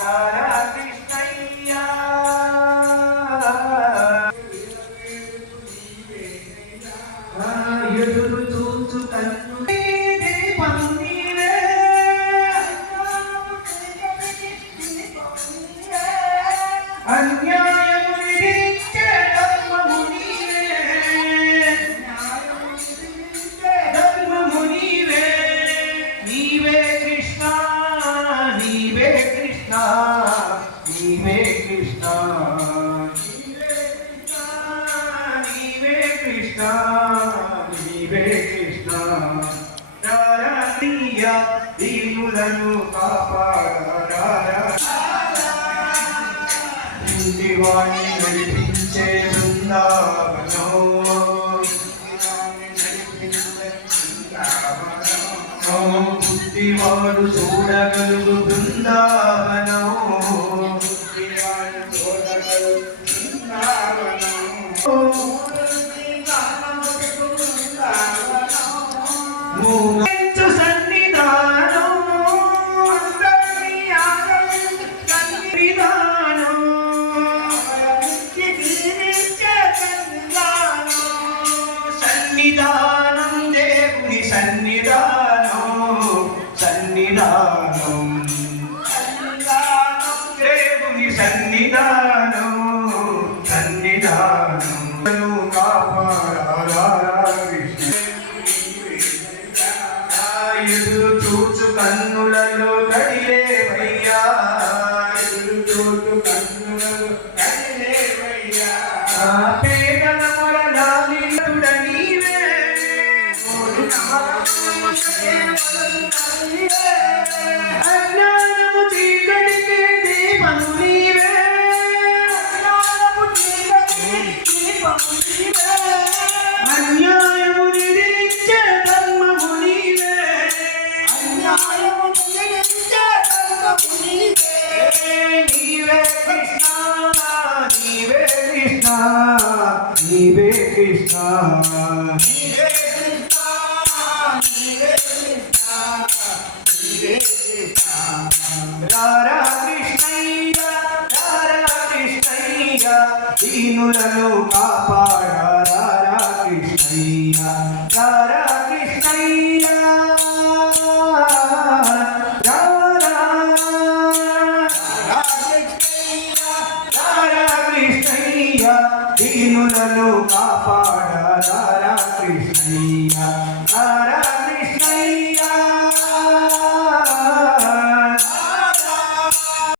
రారా కృష్ణయ్య ఎదురు చూచు కన్ను దీపం నీవే అన్యాయము విధించే ధర్మము నీవే ధర్మము నీవే నీవే కృష్ణ నీవే కృష్ణ నీవే కృష్ణ నీవే కృష్ణ నీవే కృష్ణ రారయ్య దీనులను కాపాడారా ఇంటివాణి నడిపించే బృందావనం బుద్ధివాడు చూడగలుగు బృందావనం సన్నిధానం సన్నిధానం దేవుని సన్నిధానం సన్నిధానం దేవుని సన్నిధానం సన్నిధానం ఎదురు చూచు కన్నులలో కడిలేవయ్యా ఎదురు చూచు కన్నులలో కడిలేవయ్యా పేదల మొరలాలితుడ నీవే అజ్ఞానము చీకటికి దీపము నీవే అన్యాయము నిధించే ధర్మము నీవే నీవే కృష్ణ నీవే కృష్ణ నీవే కృష్ణ నీవే కృష్ణ నీవే కృష్ణ నీవే కృష్ణ రారా కృష్ణయ్య రారా కృష్ణయ్య దీనులను కాపాడా రారా కృష్ణయ్య రారా కృష్ణయ్య దీనులను కాపాడా రారా కృష్ణయ్య